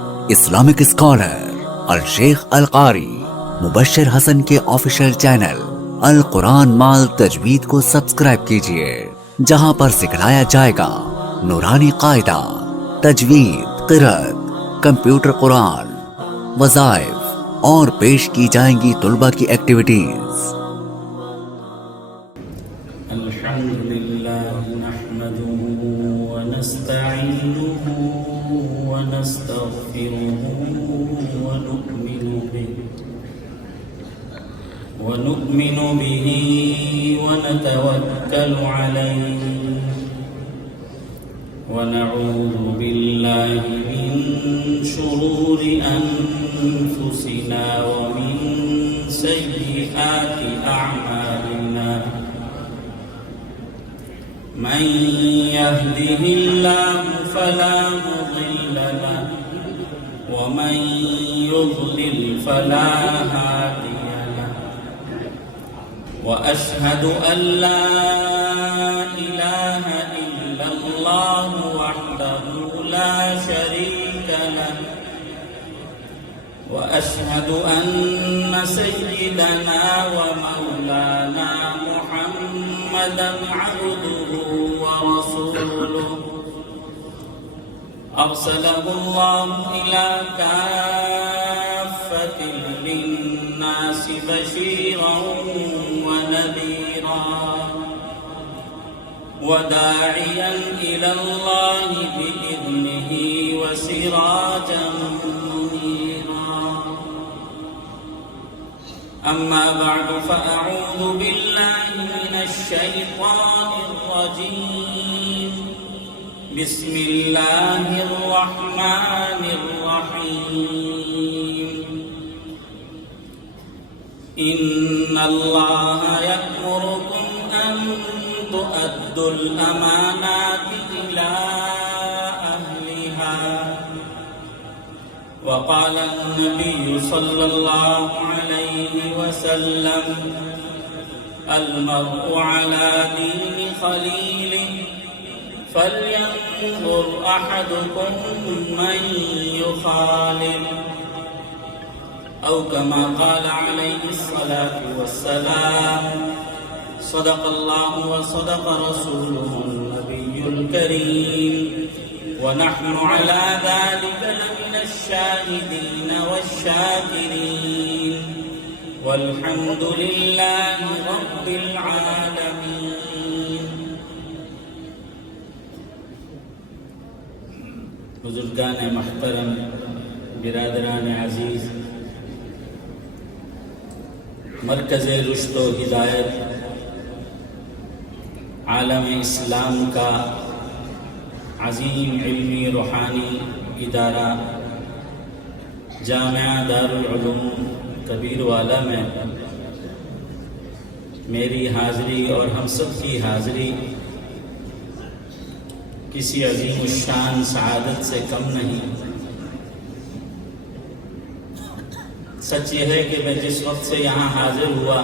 Islamic scholar الشیخ القاری مبشر حسن کے official channel القرآن مال تجوید کو سبسکرائب کیجئے، جہاں پر سکھلایا جائے گا نورانی قاعدہ، تجوید، قرأت، کمپیوٹر قرآن، وظائف اور پیش کی جائیں گی طلبہ کی ایکٹیویٹیز۔ الحمد لله نحمده ونستعينه ونستغفره ونؤمن به ونتوكل عليه ونعوذ بالله من شرور أنفسنا ومن سيئات أعمالنا، من يهده الله فلا مضل له ومن يضلل فلا هادي له، وأشهد أن لا إله إلا الله وحده لا شريك له، وأشهد أن سيدنا ومولانا محمدا عبده ورسوله، أرسله الله إلى كافة للناس بشيرا ونذيرا وداعيا إلى الله بإذنه وسراجا منيرا. أما بعد، فأعوذ بالله من الشيطان الرجيم. بسم الله الرحمن الرحيم. إن الله يأمركم أن تؤدوا الأمانات إلى أهلها، وقال النبي صلى الله عليه وسلم: المرء على دين خليله، فلينظر أحدكم من يخالل، أو كما قال عليه الصلاة والسلام. صدق الله وصدق رسوله النبي الكريم، ونحن على ذلك لمن الشاهدين والشاكرين، والحمد لله رب العالمين. بزرگان محترم، برادران عزیز، مرکز رشد و ہدایت عالم اسلام کا عظیم علمی روحانی ادارہ جامعہ دارالعلوم کبیر والا میں میری حاضری اور ہم سب کی حاضری کسی عظیم الشان سعادت سے کم نہیں. سچ یہ ہے کہ میں جس وقت سے یہاں حاضر ہوا،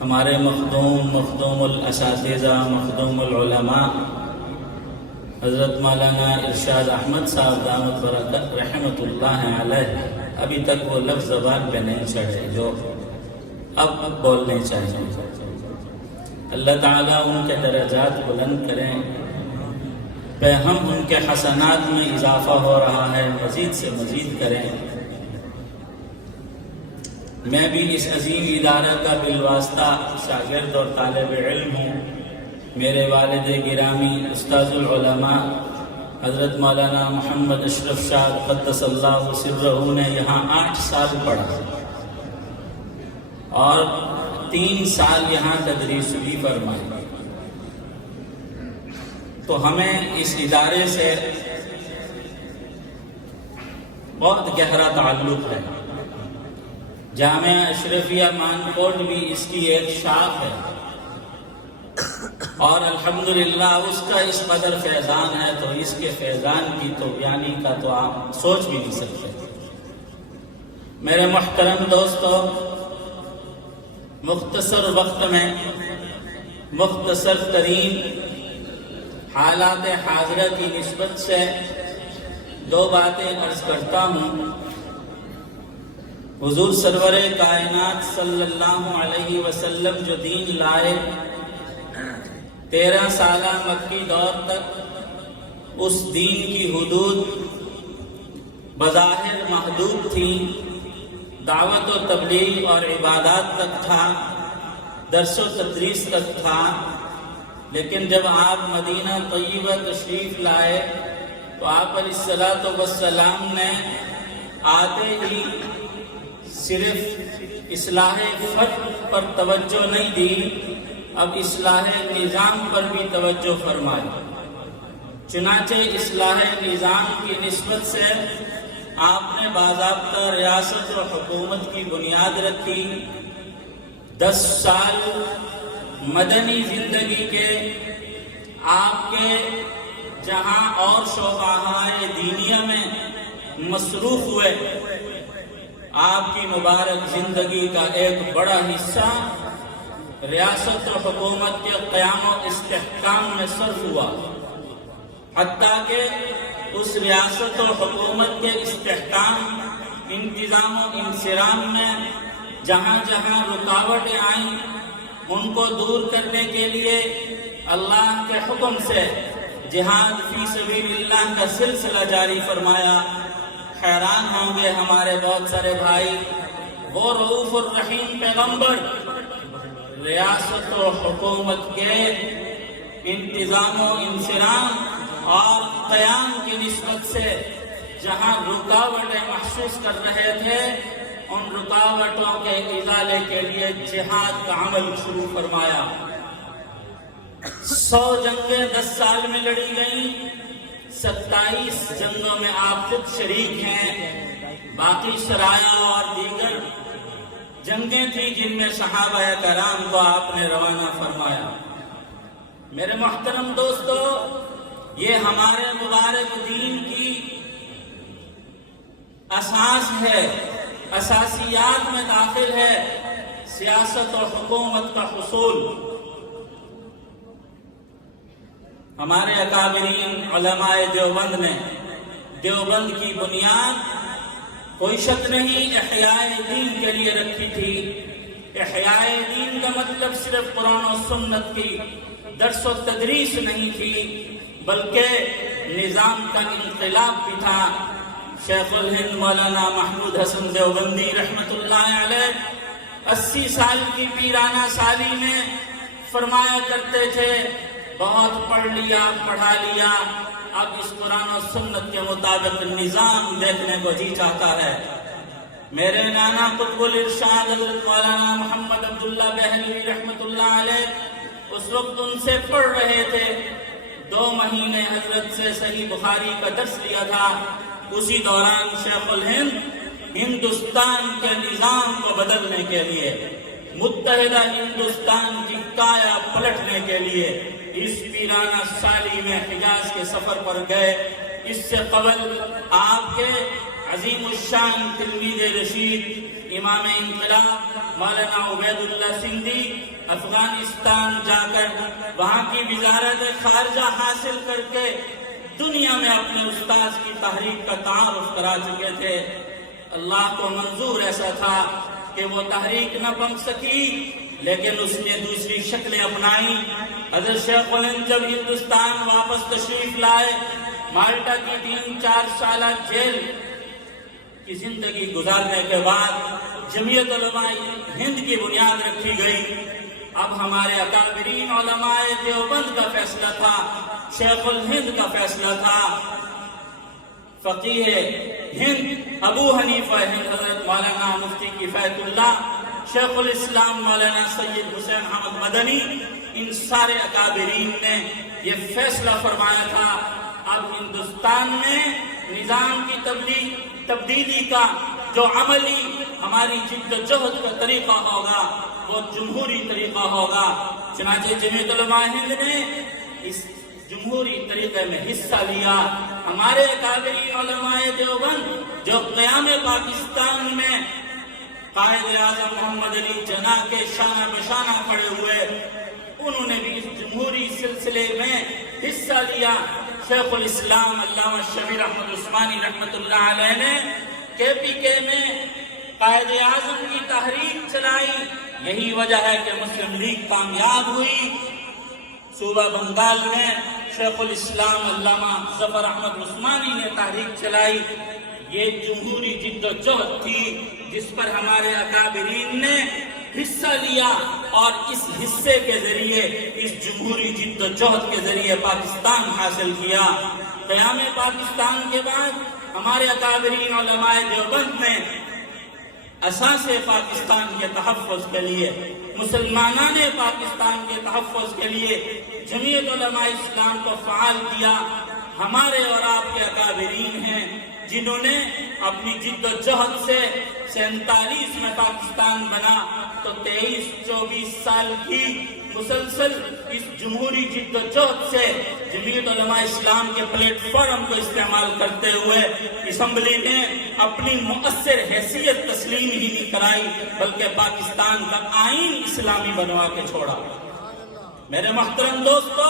ہمارے مخدوم الاساتذہ، مخدوم العلماء حضرت مولانا ارشاد احمد صاحب دامت برکت رحمت اللہ علیہ ابھی تک وہ لفظ زبان پہ نہیں چڑھے جو اب بولنے چاہیے. اللہ تعالیٰ ان کے درجات بلند کریں، پہ ہم ان کے حسنات میں اضافہ ہو رہا ہے، مزید سے مزید کریں. میں بھی اس عظیم ادارہ کا بالواسطہ شاگرد اور طالب علم ہوں. میرے والد گرامی استاذ العلماء حضرت مولانا محمد اشرف شاہ قدس اللہ سرہ نے یہاں 8 سال پڑھا اور 3 سال یہاں تدریس بھی فرمائی. تو ہمیں اس ادارے سے بہت گہرا تعلق ہے. جامعہ اشرفیہ مانکوٹ بھی اس کی ایک شاخ ہے، اور الحمدللہ اس کا اس قدر فیضان ہے تو اس کے فیضان کی تو بیانی کا تو آپ سوچ بھی نہیں سکتے. میرے محترم دوستو، مختصر وقت میں مختصر ترین حالات حاضرہ کی نسبت سے دو باتیں عرض کرتا ہوں۔ حضور سرور کائنات صلی اللہ علیہ وسلم جو دین لائے، 13 سالہ مکی دور تک اس دین کی حدود بظاہر محدود تھیں، دعوت و تبلیغ اور عبادات تک تھا، درس و تدریس تک تھا، لیکن جب آپ مدینہ طیبہ تشریف لائے تو آپ علیہ الصلوۃ والسلام نے آتے ہی صرف اصلاح فرد پر توجہ نہیں دی، اب اصلاح نظام پر بھی توجہ فرمائی۔ چنانچہ اصلاح نظام کی نسبت سے آپ نے باضابطہ ریاست و حکومت کی بنیاد رکھی۔ 10 سال مدنی زندگی کے آپ کے جہاں اور شعبۂ دینیہ میں مصروف ہوئے، آپ کی مبارک زندگی کا ایک بڑا حصہ ریاست و حکومت کے قیام و استحکام میں صرف ہوا، حتیٰ کہ اس ریاست و حکومت کے استحکام، انتظام و انصرام میں جہاں جہاں رکاوٹیں آئیں ان کو دور کرنے کے لیے اللہ کے حکم سے جہاد فی سبیل اللہ کا سلسلہ جاری فرمایا۔ حیران ہوں گے ہمارے بہت سارے بھائی، وہ رؤوف الرحیم پیغمبر ریاست و حکومت کے انتظام و انصرام اور قیام کی نسبت سے جہاں رکاوٹیں محسوس کر رہے تھے، ان رکاوٹوں کے ازالے کے لیے جہاد کا عمل شروع فرمایا۔ 100 جنگیں 10 سال میں لڑی گئیں، 27 جنگوں میں آپ خود شریک ہیں، باقی سرایا اور دیگر جنگیں تھیں جن میں صحابہ کرام کو آپ نے روانہ فرمایا۔ میرے محترم دوستو، یہ ہمارے مبارک دین کی اساس ہے، اساسیات میں داخل ہے سیاست اور حکومت کا حصول۔ ہمارے اکابرین علماء دیوبند نے دیوبند کی بنیاد کوئی شک نہیں احیاء دین کے لیے رکھی تھی۔ احیاء دین کا مطلب صرف قرآن و سنت کی درس و تدریس نہیں تھی، بلکہ نظام کا انقلاب بھی تھا۔ شیخ الہند مولانا محمود حسن دیوبندی رحمت اللہ علیہ 80 سال کی پیرانہ سالی میں فرمایا کرتے تھے، بہت پڑھ لیا پڑھا لیا، اب اس قرآن و سنت کے مطابق نظام دیکھنے کو جی چاہتا ہے۔ میرے نانا قطب الارشاد حضرت مولانا محمد عبداللہ بہلوی رحمت اللہ علیہ اس وقت ان سے پڑھ رہے تھے، 2 مہینے حضرت سے صحیح بخاری کا درس لیا تھا۔ اسی دوران شیخ الہند ہندوستان کے نظام کو بدلنے کے لیے، متحدہ ہندوستان کی کایا پلٹنے کے لیے اس پیرانہ سالی میں حجاز کے سفر پر گئے۔ اس سے قبل آپ کے عظیم الشان تلمید رشید امام انقلاب مولانا عبید اللہ سندھی افغانستان جا کر وہاں کی وزارت خارجہ حاصل کر کے دنیا میں اپنے استاذ کی تحریک کا تعارف کرا چکے تھے۔ اللہ کو منظور ایسا تھا کہ وہ تحریک نہ بن سکی، لیکن اس نے دوسری شکلیں اپنائی۔ حضرت شیخ الہند جب ہندوستان واپس تشریف لائے، مالٹا کی 3-4 سالہ جیل کی زندگی گزارنے کے بعد جمعیت علماء ہند کی بنیاد رکھی گئی۔ اب ہمارے اکابرین علماء دیوبند کا فیصلہ تھا، شیخ الہند کا فیصلہ تھا۔ فقیہ ہند ابو حنیفہ ہند حضرت مولانا مفتی کفایت اللہ، شیخ الاسلام مولانا سید حسین احمد مدنی، ان سارے اکابرین نے یہ فیصلہ فرمایا تھا اب ہندوستان میں نظام کی تبدیلی کا جو عملی ہماری جد و جہد کا طریقہ ہوگا وہ جمہوری طریقہ ہوگا۔ چنانچہ جمعیت علماء ہند نے اس جمہوری طریقے میں حصہ لیا۔ ہمارے اکابرین علماء دیوبند جو قیام پاکستان میں قائد اعظم محمد علی جناح کے شانہ بشانہ کھڑے ہوئے، انہوں نے بھی اس جمہوری سلسلے میں حصہ لیا۔ شیخ الاسلام علامہ شبیر احمد عثمانی رحمۃ اللہ علیہ نے KPK میں قائد اعظم کی تحریک چلائی. یہی وجہ ہے کہ مسلم لیگ کامیاب ہوئی. صوبہ بنگال میں شیخ الاسلام علامہ ظفر احمد عثمانی نے تحریک چلائی. یہ جمہوری جد و جہد تھی جس پر ہمارے اکابرین نے حصہ لیا اور اس حصے کے ذریعے اس جمہوری جد و جہد کے ذریعے پاکستان حاصل کیا. قیام پاکستان کے بعد ہمارے اکابرین علماء دیوبند نے اساس پاکستان کے تحفظ کے لیے، مسلمانان پاکستان کے تحفظ کے لیے جمعیت علماء اسلام کو فعال کیا. ہمارے اور آپ کے اکابرین ہیں جنہوں نے اپنی جد و جہد سے 47 میں پاکستان بنا تو 23-24 سال کی مسلسل اس جمہوری جد و جہد سے جمعیت علماء اسلام کے پلیٹ فارم کو استعمال کرتے ہوئے اسمبلی نے اپنی مؤثر حیثیت تسلیم ہی نہیں کرائی بلکہ پاکستان کا آئین اسلامی بنوا کے چھوڑا. میرے محترم دوستو،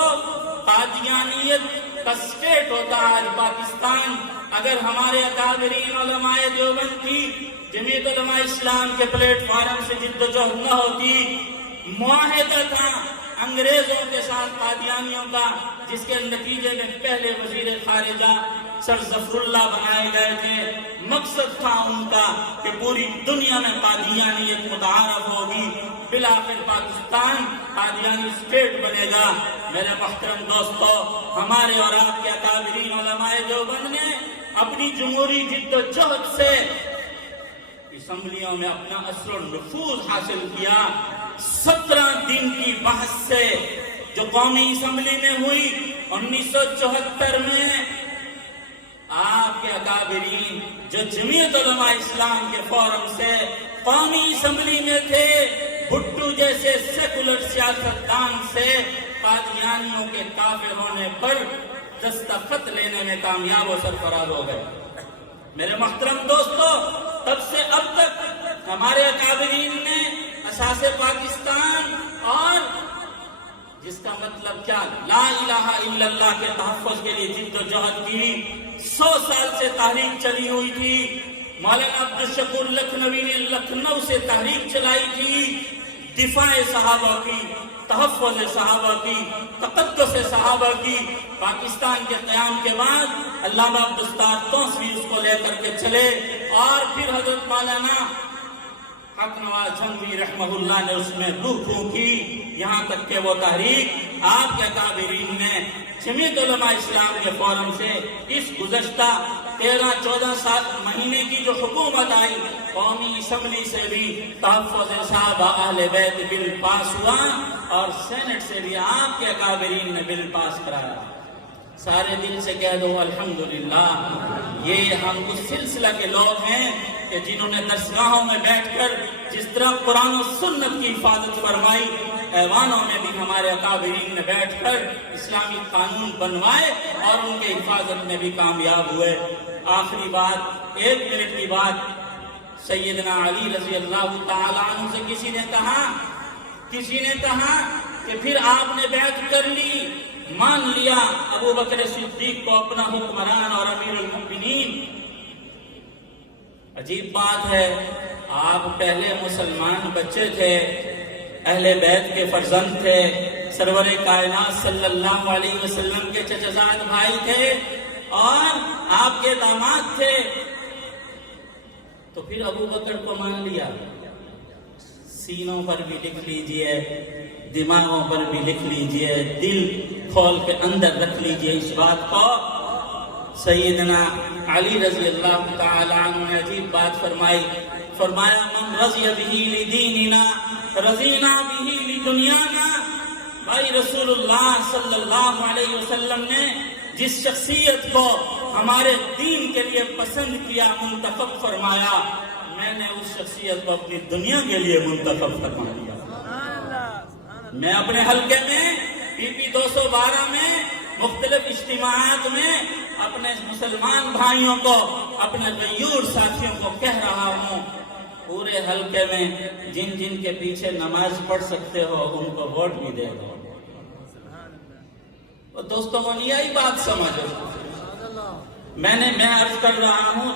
قادیانیت کا اسٹیٹ ہوتا آج پاکستان اگر ہمارے اکابرین علماء دیوبند کی جمعیت علماء اسلام کے پلیٹ فارم سے جد و جہد نہ ہوتی. معاہدہ تھا انگریزوں کے ساتھ قادیانیوں کا، جس کے نتیجے میں پہلے وزیر خارجہ سر ظفر اللہ بنائے گئے تھے. مقصد تھا ان کا کہ پوری دنیا میں قادیانیت متعارف ہوگی، بالآخر پاکستان قادیانی اسٹیٹ بنے گا. میرے محترم دوستو، ہمارے اور آپ کے اکابرین علماء دیوبند نے اپنی جمہوری جد و جہد سے اسمبلیوں میں اپنا اثر و نفوذ حاصل کیا. 17 دن کی بحث سے جو قومی اسمبلی میں ہوئی 1974 میں، آپ کے اکابرین جو جمعیت علماء اسلام کے فورم سے قومی اسمبلی میں تھے، بھٹو جیسے سیکولر سیاستدان سے قادیانیوں کے کافر ہونے پر دستخط لینے میں کامیاب و سرفراز ہو گئے. میرے محترم دوستو، تب سے اب تک ہمارے اکابرین نے اساس پاکستان اور جس کا مطلب کیا لا الہ الا اللہ کے تحفظ کے لیے جد و جہد کی 100 سال سے تحریک چلی ہوئی تھی. مولانا عبدالشکور لکھنوی نے لکھنؤ سے تحریک چلائی تھی دفاع صحابہ کی، تحفظ صحابہ کی، تقدس صحابہ کی. پاکستان کے قیام کے بعد علامہ عبدالستار توسوی اس کو لے کر کے چلے اور پھر حضرت مولانا حق نواز جھنگوی رحمہ اللہ نے اس میں روح پھونکی، یہاں تک کہ وہ تحریک آپ کے اکابرین نے جمعیت علماء اسلام کے فورم سے اس گزشتہ 13-14 مہینے کی جو حکومت آئی، قومی اسمبلی سے بھی تحفظ صحابہ اہل بیت بل پاس ہوا اور سینٹ سے بھی آپ کے اکابرین نے بل پاس کرایا. سارے دل سے کہہ دو الحمدللہ. یہ ہم اس سلسلہ کے لوگ ہیں کہ جنہوں نے درسگاہوں میں بیٹھ کر جس طرح قرآن و سنت کی حفاظت فرمائی، ایوانوں میں بھی ہمارے اکابرین نے بیٹھ کر اسلامی قانون بنوائے اور ان کے حفاظت میں بھی کامیاب ہوئے. آخری بات، 1 منٹ کی بات، سیدنا علی رضی اللہ تعالیٰ عنہ سے کسی نے کہا کہ پھر آپ نے بیعت کر لی، مان لیا ابو بکر صدیق کو اپنا حکمران اور امیر المؤمنین. عجیب بات ہے، آپ پہلے مسلمان بچے تھے، اہل بیت کے فرزند تھے، سرور کائنات صلی اللہ علیہ وسلم کے چچزاد بھائی تھے اور آپ کے داماد تھے، تو پھر ابو بکر کو مان لیا. سینوں پر بھی لکھ لیجئے، دماغوں پر بھی لکھ لیجئے، دل کھول کے اندر رکھ لیجئے اس بات کو. سیدنا علی رضی اللہ تعالی عنہ نے عجیب بات فرمایا من رضی بہ لدیننا رضینا بہ لدنیانا. بھائی رسول اللہ صلی اللہ علیہ وسلم نے جس شخصیت کو ہمارے دین کے لیے پسند کیا، منتخب فرمایا، میں نے اس شخصیت کو اپنی دنیا کے لیے منتخب فرما لیا. میں اپنے حلقے میں PP 212 میں مختلف اجتماعات میں اپنے مسلمان بھائیوں کو، اپنے غیور ساتھیوں کو کہہ رہا ہوں، پورے حلقے میں جن جن کے پیچھے نماز پڑھ سکتے ہو ان کو ووٹ بھی دے دو. وہ دوستوں کو نہیں آئی بات سمجھ؟ میں عرض کر رہا ہوں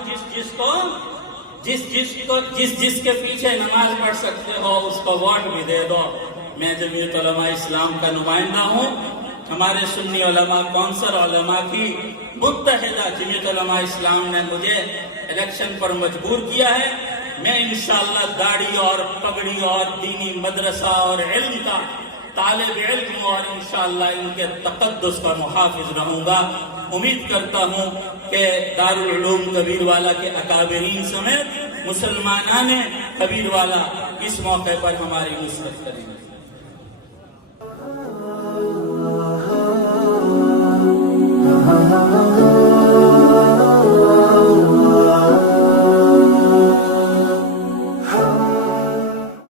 جس کے پیچھے نماز پڑھ سکتے ہو اس کو ووٹ بھی دے دو. میں جمعیت علماء اسلام کا نمائندہ ہوں. ہمارے سنی علماء کونسل علماء کی متحدہ جمعیت علماء اسلام نے مجھے الیکشن پر مجبور کیا ہے. میں انشاءاللہ داڑھی اور پگڑی اور دینی مدرسہ اور علم کا طالب علم ہوں اور انشاءاللہ ان کے تقدس کا محافظ رہوں گا. امید کرتا ہوں کہ دارالعلوم کبیر والا کے اکابرین سمیت مسلمانان کبیر والا اس موقع پر ہماری نصرت کریں گے.